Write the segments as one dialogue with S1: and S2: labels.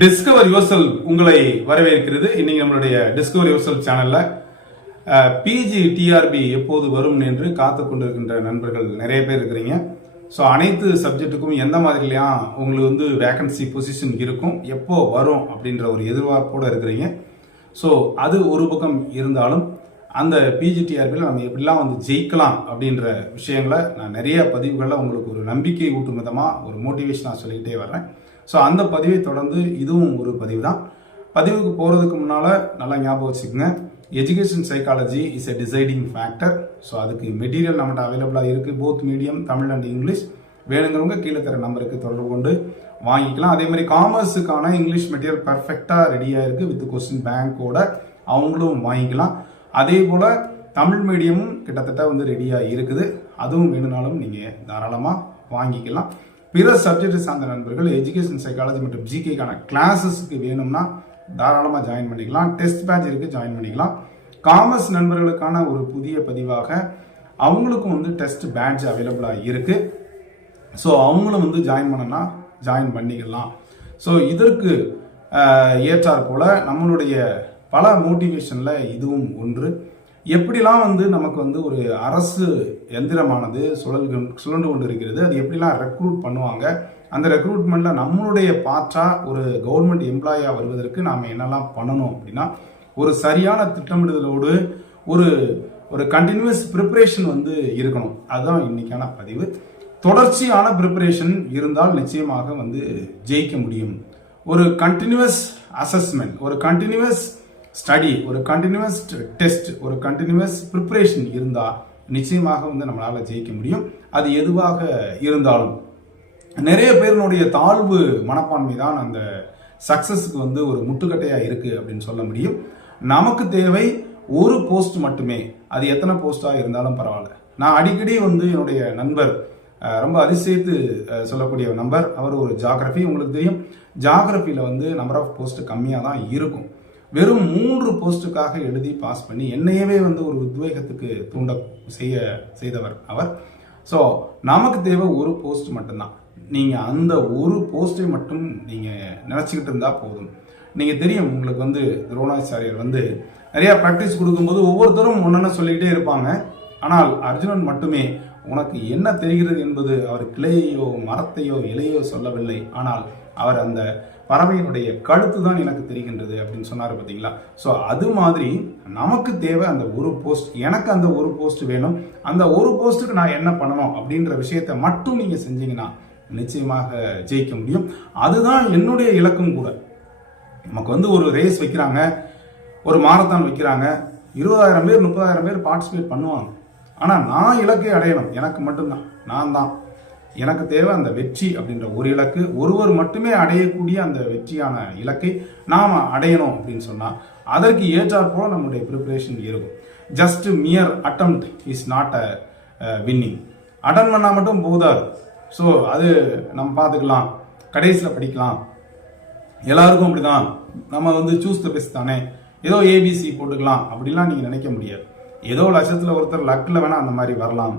S1: Discover யோசல் உங்களை வரவேற்கிறது. இன்னைக்கு நம்மளுடைய டிஸ்கவர் யோசல் சேனல்ல பிஜி டிஆர்பி எப்போது வரும் என்று காத்து கொண்டிருக்கின்ற நண்பர்கள் நிறைய பேர் இருக்கிறீங்க. ஸோ அனைத்து சப்ஜெக்ட்டுக்கும் எந்த மாதிரிலாம் உங்களுக்கு வந்து வேகன்சி பொசிஷன் இருக்கும் எப்போ வரும் அப்படின்ற ஒரு எதிர்பார்ப்போடு இருக்கிறீங்க. ஸோ அது ஒரு பக்கம் இருந்தாலும் அந்த பிஜிடிஆர்பியில் நம்ம எப்படிலாம் வந்து ஜெயிக்கலாம் அப்படின்ற விஷயங்களை நான் நிறைய பதிவுகளில் உங்களுக்கு ஒரு நம்பிக்கை ஊட்டும் விதமாக ஒரு மோட்டிவேஷனாக சொல்லிக்கிட்டே வர்றேன். ஸோ அந்த பதிவை தொடர்ந்து இதுவும் ஒரு பதிவு தான் பதிவுக்கு போகிறதுக்கு முன்னால் நல்லா ஞாபகம் வச்சுக்கோங்க. Education psychology is a deciding factor so அதுக்கு மெட்டீரியல் நம்மகிட்ட அவைலபிளாக இருக்குது both medium Tamil and English வேணுங்கிறவங்க கீழே தர நம்பருக்கு தொடர்பு கொண்டு வாங்கிக்கலாம். அதே மாதிரி காமர்ஸுக்கான இங்கிலீஷ் மெட்டீரியல் பர்ஃபெக்டாக ரெடியாக இருக்குது வித் கொஸ்டின் பேங்கோட அவங்களும் வாங்கிக்கலாம். அதே போல் தமிழ் மீடியமும் கிட்டத்தட்ட வந்து ரெடியாக இருக்குது. அதுவும் வேணுனாலும் நீங்கள் தாராளமாக வாங்கிக்கலாம். பிற சப்ஜெக்ட் சார்ந்த நண்பர்கள் எஜுகேஷன் சைக்காலஜி மற்றும் ஜிகேக்கான கிளாஸஸ்க்கு வேணும்னா தாராளமாக ஜாயின் பண்ணிக்கலாம். டெஸ்ட் பேட்ச் இருக்குது ஜாயின் பண்ணிக்கலாம். காமர்ஸ் நண்பர்களுக்கான ஒரு புதிய பதிவாக அவங்களுக்கும் வந்து டெஸ்ட் பேட்ச் அவைலபிளாக இருக்குது ஸோ அவங்களும் வந்து ஜாயின் பண்ணனா ஜாயின் பண்ணிக்கலாம். ஸோ இதற்கு ஏற்றாற்போல் நம்மளுடைய பல மோட்டிவேஷனில் இதுவும் ஒன்று. எப்படிலாம் வந்து நமக்கு வந்து ஒரு அரசு எந்திரமானது சுழல் சுழண்டு கொண்டு இருக்கிறது அது எப்படிலாம் ரெக்ரூட் பண்ணுவாங்க? அந்த ரெக்ரூட்மெண்ட்டில் நம்மளுடைய பாற்றா ஒரு கவர்மெண்ட் எம்ப்ளாயாக வருவதற்கு நாம் என்னெல்லாம் பண்ணணும் அப்படின்னா ஒரு சரியான திட்டமிடுதலோடு ஒரு ஒரு கண்டினியூஸ் ப்ரிப்பரேஷன் வந்து இருக்கணும். அதுதான் இன்னைக்கான பதிவு. தொடர்ச்சியான ப்ரிப்பரேஷன் இருந்தால் நிச்சயமாக வந்து ஜெயிக்க முடியும். ஒரு கண்டினியூஸ் அசஸ்மெண்ட் ஒரு கண்டினியூஸ் ஸ்டடி ஒரு கண்டினியூஸ் டெஸ்ட் ஒரு கண்டினியூஸ் ப்ரிப்பரேஷன் இருந்தால் நிச்சயமாக வந்து நம்மளால் ஜெயிக்க முடியும். அது எதுவாக இருந்தாலும். நிறைய பேருனுடைய தாழ்வு மனப்பான்மை தான் அந்த சக்ஸஸுக்கு வந்து ஒரு முட்டுக்கட்டையாக இருக்குது அப்படின்னு சொல்ல முடியும். நமக்கு தேவை ஒரு போஸ்ட் மட்டுமே. அது எத்தனை போஸ்ட்டாக இருந்தாலும் பரவாயில்ல. நான் அடிக்கடி வந்து என்னுடைய நண்பர் ரொம்ப அதிசயத்து சொல்லக்கூடிய நம்பர் அவர் ஒரு ஜாகிரஃபி உங்களுக்கு தெரியும். ஜாகிரஃபியில் வந்து நம்பர் ஆஃப் போஸ்ட் கம்மியாக தான் இருக்கும். வெறும் மூன்று போஸ்ட்டுக்காக எழுதி பாஸ் பண்ணி என்னையவே வந்து ஒரு உத்வேகத்துக்கு தூண்ட செய்ய செய்தவர் அவர். ஸோ நமக்கு தேவை ஒரு போஸ்ட் மட்டும்தான். நீங்கள் அந்த ஒரு போஸ்ட்டை மட்டும் நீங்கள் நினச்சிக்கிட்டு இருந்தால் போதும். நீங்கள் தெரியும் உங்களுக்கு வந்து துரோணாச்சாரியர் வந்து நிறையா ப்ராக்டிஸ் கொடுக்கும்போது ஒவ்வொருத்தரும் ஒன்றொன்று சொல்லிக்கிட்டே இருப்பாங்க. ஆனால் அர்ஜுனன் மட்டுமே உனக்கு என்ன தெரிகிறது என்பது அவர் கிளையையோ மரத்தையோ இலையோ சொல்லவில்லை. ஆனால் அவர் அந்த பறவையினுடைய கழுத்து தான் எனக்கு தெரிகின்றது அப்படின்னு சொன்னார் பார்த்தீங்களா ஸோ அது மாதிரி நமக்கு தேவை அந்த ஒரு போஸ்ட் எனக்கு அந்த ஒரு போஸ்ட் வேணும். அந்த ஒரு போஸ்ட்டுக்கு நான் என்ன பண்ணணும் அப்படின்ற விஷயத்தை மட்டும் நீங்கள் செஞ்சீங்கன்னா நிச்சயமாக ஜெயிக்க முடியும். அதுதான் என்னுடைய இலக்கும் கூட. நமக்கு வந்து ஒரு ரேஸ் வைக்கிறாங்க ஒரு மாரத்தான் வைக்கிறாங்க இருபதாயிரம் பேர் முப்பதாயிரம் பேர் பார்ட்டிசிபேட் பண்ணுவாங்க. ஆனால் நான் இலக்கை அடையணும். எனக்கு மட்டும்தான். நான் தான். எனக்கு தேவை அந்த வெற்றி அப்படின்ற ஒரு இலக்கு. ஒருவர் மட்டுமே அடையக்கூடிய அந்த வெற்றியான இலக்கை நாம் அடையணும் அப்படின்னு சொன்னால் அதற்கு ஏற்றாற் போல நம்முடைய ப்ரிப்பரேஷன் இருக்கும். Just mere attempt is not a winning attempt பண்ணால் மட்டும் போதாது. ஸோ அது நம்ம பார்த்துக்கலாம். கடைசியில் படிக்கலாம். எல்லாருக்கும் அப்படிதான். நம்ம வந்து சூஸ் த பெஸ்ட் தானே. ஏதோ ஏபிசி போட்டுக்கலாம் அப்படிலாம் நீங்கள் நினைக்க முடியாது. ஏதோ லட்சத்தில் ஒருத்தர் லக்கில் வேணால் அந்த மாதிரி வரலாம்.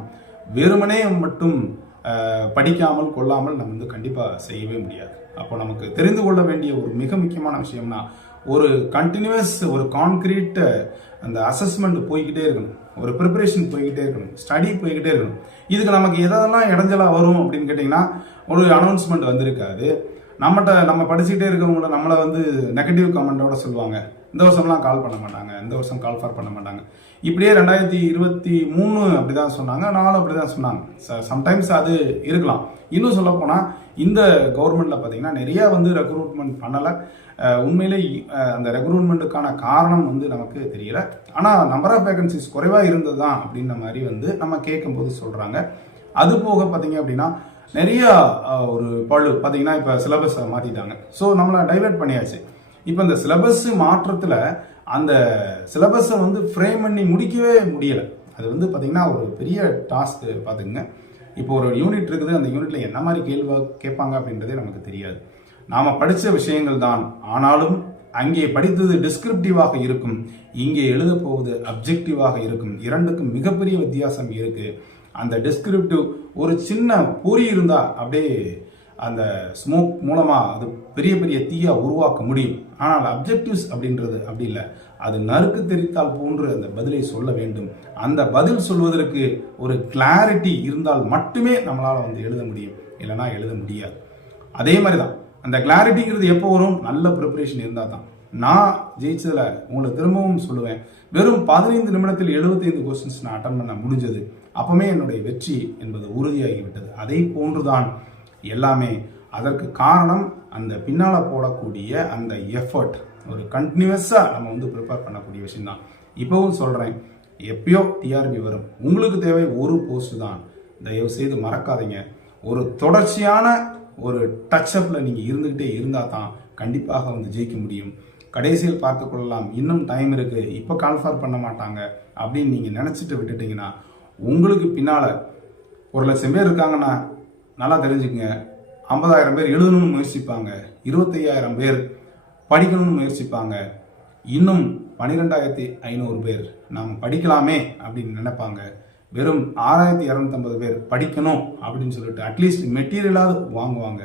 S1: வெறுமனே மட்டும் படிக்காமல் கொள்ளாமல் நம்ம வந்து கண்டிப்பாக செய்யவே முடியாது. அப்போ நமக்கு தெரிந்து கொள்ள வேண்டிய ஒரு மிக முக்கியமான விஷயம்னா ஒரு கண்டினியூஸ் ஒரு கான்கிரீட் அந்த அசஸ்மெண்ட் போய்கிட்டே இருக்கணும். ஒரு ப்ரிப்பரேஷன் போய்கிட்டே இருக்கணும். ஸ்டடி போய்கிட்டே இருக்கணும். இதுக்கு நமக்கு எதெல்லாம் இடைஞ்சலாக வரும் அப்படின்னு கேட்டிங்கன்னா ஒரு அனௌன்ஸ்மெண்ட் வந்திருக்காது. நம்மகிட்ட நம்ம படிச்சுக்கிட்டே இருக்கவங்கள நம்மளை வந்து நெகட்டிவ் கமெண்டோட சொல்லுவாங்க. இந்த வருஷம்லாம் கால் பண்ண மாட்டாங்க. இந்த வருஷம் கால் ஃபார் பண்ண மாட்டாங்க. இப்படியே ரெண்டாயிரத்தி இருபத்தி மூணு அப்படிதான் சொன்னாங்க. நாலு அப்படிதான் சொன்னாங்க. சம்டைம்ஸ் அது இருக்கலாம். இன்னும் சொல்ல போனால் இந்த கவர்மெண்ட்டில் பார்த்தீங்கன்னா நிறையா வந்து ரெக்ரூட்மெண்ட் பண்ணலை. உண்மையிலே அந்த ரெக்ரூட்மெண்ட்டுக்கான காரணம் வந்து நமக்கு தெரியல. ஆனால் நம்பர் ஆஃப் வேகன்சிஸ் குறைவாக இருந்தது தான் அப்படின்ற மாதிரி வந்து நம்ம கேட்கும்போது சொல்கிறாங்க அது போக பார்த்தீங்க அப்படின்னா நிறைய ஒரு பழு பார்த்தீங்கன்னா இப்போ சிலபஸை மாற்றிட்டாங்க ஸோ நம்மளை டைவெர்ட் பண்ணியாச்சு. இப்போ இந்த சிலபஸ் மாற்றத்தில் அந்த சிலபஸை வந்து ஃப்ரேம் பண்ணி முடிக்கவே முடியலை. அது வந்து பார்த்தீங்கன்னா ஒரு பெரிய டாஸ்க் பார்த்துக்குங்க இப்போ ஒரு யூனிட் இருக்குது அந்த யூனிட்ல என்ன மாதிரி கேள்வி கேட்பாங்க அப்படின்றதே நமக்கு தெரியாது. நாம படித்த விஷயங்கள் தான். ஆனாலும் அங்கே படித்தது டிஸ்கிரிப்டிவாக இருக்கும். இங்கே எழுத போவது அப்ஜெக்டிவாக இருக்கும். இரண்டுக்கும் மிகப்பெரிய வித்தியாசம் இருக்கு. அந்த டிஸ்கிரிப்டிவ் ஒரு சின்ன பொறி இருந்தால் அப்படியே அந்த ஸ்மோக் மூலமாக அது பெரிய பெரிய தீயாக உருவாக்க முடியும். ஆனால் அப்ஜெக்டிவ்ஸ் அப்படின்றது அப்படி இல்லை. அது நறுக்கு தெரித்தால் போன்று அந்த பதிலை சொல்ல வேண்டும். அந்த பதில் சொல்வதற்கு ஒரு கிளாரிட்டி இருந்தால் மட்டுமே நம்மளால் வந்து எழுத முடியும். இல்லைன்னா எழுத முடியாது. அதே மாதிரி தான் அந்த கிளாரிட்டிங்கிறது எப்போ வரும்? நல்ல ப்ரிப்பரேஷன் இருந்தால் தான் நான் ஜெயிச்சதில் உங்களை திரும்பவும் சொல்லுவேன். வெறும் பதினைந்து நிமிடத்தில் 75 கொஸ்டின்ஸ் நான் அட்டன் பண்ண முடிஞ்சது. அப்பவுமே என்னுடைய வெற்றி என்பது உறுதியாகிவிட்டது. அதை போன்றுதான் எல்லாமே. அதற்கு காரணம் அந்த பின்னால் போடக்கூடிய அந்த எஃபர்ட் ஒரு கண்டினியூஸாக நம்ம வந்து ப்ரிப்பேர் பண்ணக்கூடிய விஷயம் தான் இப்போவும் சொல்கிறேன் எப்பயோ டிஆர்பி வரும். உங்களுக்கு தேவை ஒரு போஸ்ட் தான். தயவு செய்து மறக்காதீங்க. ஒரு தொடர்ச்சியான ஒரு டச் அப்பில் நீங்கள் இருந்துக்கிட்டே இருந்தால் தான் கண்டிப்பாக வந்து ஜெயிக்க முடியும். கடைசியில் பார்த்து கொள்ளலாம். இன்னும் டைம் இருக்குது இப்போ கால்ஃபார் பண்ண மாட்டாங்க. அப்படின்னு நீங்கள் நினச்சிட்டு விட்டுட்டீங்கன்னா உங்களுக்கு பின்னால் ஒரு லட்சம் பேர் இருக்காங்கன்னா நல்லா தெரிஞ்சுக்கங்க. ஐம்பதாயிரம் பேர் எழுதணும்னு முயற்சிப்பாங்க. இருபத்தையாயிரம் பேர் படிக்கணும்னு முயற்சிப்பாங்க. இன்னும் பன்னிரெண்டாயிரத்தி ஐநூறு பேர். நாம் படிக்கலாமே அப்படின்னு நினைப்பாங்க. வெறும் ஆறாயிரத்தி இரநூத்தம்பது பேர் படிக்கணும் அப்படின்னு சொல்லிட்டு அட்லீஸ்ட் மெட்டீரியலாவது வாங்குவாங்க.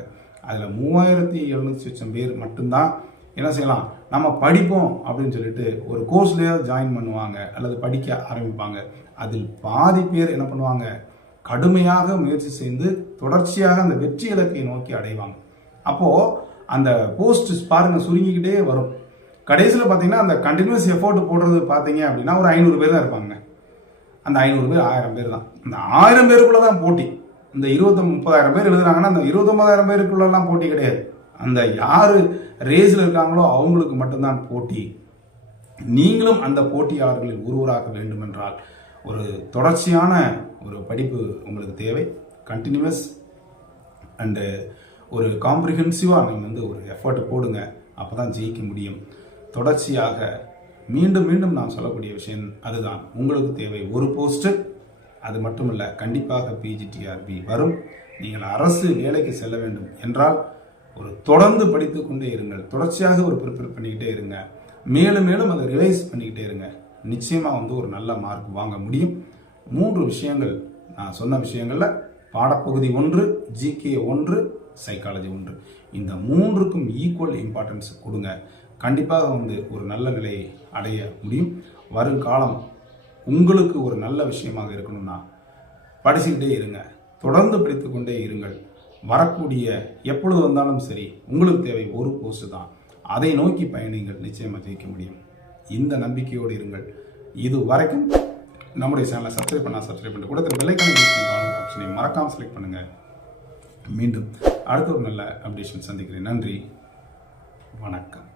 S1: அதில் மூவாயிரத்தி எழுநூத்தி லட்சம் பேர் மட்டும்தான் என்ன செய்யலாம் நம்ம படிப்போம் அப்படின்னு சொல்லிட்டு ஒரு கோர்ஸ்லேயாவது ஜாயின் பண்ணுவாங்க அல்லது படிக்க ஆரம்பிப்பாங்க. அதில் பாதி பேர் என்ன பண்ணுவாங்க கடுமையாக முயற்சி செய்து தொடர்ச்சியாக அந்த வெற்றி இலக்கை நோக்கி அடைவாங்க. அப்போது அந்த போஸ்ட் பாருங்கள் சுருங்கிக்கிட்டே வரும். கடைசியில் பார்த்தீங்கன்னா அந்த கண்டினியூஸ் எஃபோர்ட் போடுறது பார்த்தீங்க அப்படின்னா ஒரு ஐநூறு பேர் தான் இருப்பாங்க. அந்த ஐநூறு பேர் ஆயிரம் பேர் தான். அந்த ஆயிரம் பேருக்குள்ள தான் போட்டி. இந்த இருபத்தி முப்பதாயிரம் பேர் எழுதுறாங்கன்னா அந்த இருபத்தொம்பதாயிரம் பேருக்குள்ளெல்லாம் போட்டி கிடையாது. அந்த யார் ரேஸில் இருக்காங்களோ அவங்களுக்கு மட்டும்தான் போட்டி. நீங்களும் அந்த போட்டியாளர்களில் ஒருவராக வேண்டுமென்றால் ஒரு தொடர்ச்சியான ஒரு படிப்பு உங்களுக்கு தேவை. கண்டினியூவஸ் அண்டு ஒரு காம்ப்ரிஹென்சிவாக நீங்கள் வந்து ஒரு எஃபர்ட் போடுங்க. அப்போ தான் ஜெயிக்க முடியும். தொடர்ச்சியாக மீண்டும் மீண்டும் நான் சொல்லக்கூடிய விஷயம் அதுதான். உங்களுக்கு தேவை ஒரு போஸ்ட்டு அது மட்டும் இல்லை கண்டிப்பாக பிஜிடிஆர்பி வரும். நீங்கள் அரசு வேலைக்கு செல்ல வேண்டும் என்றால் ஒரு தொடர்ந்து படித்து கொண்டே இருங்கள். தொடர்ச்சியாக ஒரு ப்ரிப்பேர் பண்ணிக்கிட்டே இருங்க. மேலும் மேலும் அதை ரிவைஸ் பண்ணிக்கிட்டே இருங்க. நிச்சயமாக வந்து ஒரு நல்ல மார்க் வாங்க முடியும். மூன்று விஷயங்கள் நான் சொன்ன விஷயங்களில் பாடப்பகுதி ஒன்று ஜிகே ஒன்று சைக்காலஜி ஒன்று. இந்த மூன்றுக்கும் ஈக்குவல் இம்பார்ட்டன்ஸ் கொடுங்க. கண்டிப்பாக வந்து ஒரு நல்ல நிலையை அடைய முடியும். வருங்காலம் உங்களுக்கு ஒரு நல்ல விஷயமாக இருக்கணும்னா படிச்சுக்கிட்டே இருங்க. தொடர்ந்து படித்து கொண்டே இருங்கள். வரக்கூடிய எப்பொழுது வந்தாலும் சரி உங்களுக்கு தேவை ஒரு போஸ்ட் தான். அதை நோக்கி பயணிங்கள் நிச்சயமாக ஜெயிக்க முடியும். இந்த நம்பிக்கையோடு இருங்கள். இது வரைக்கும் நம்முடைய சேனலை சப்ஸ்கிரைப் பண்ணால் சப்ஸ்கிரைப் பண்ணிட்டு கூட வெள்ளைக்கான ஆப்ஷனை மறக்காமல் செலக்ட் பண்ணுங்கள் மீண்டும் அடுத்த ஒரு நல்ல அப்டேஷன் சந்திக்கிறேன். நன்றி. வணக்கம்.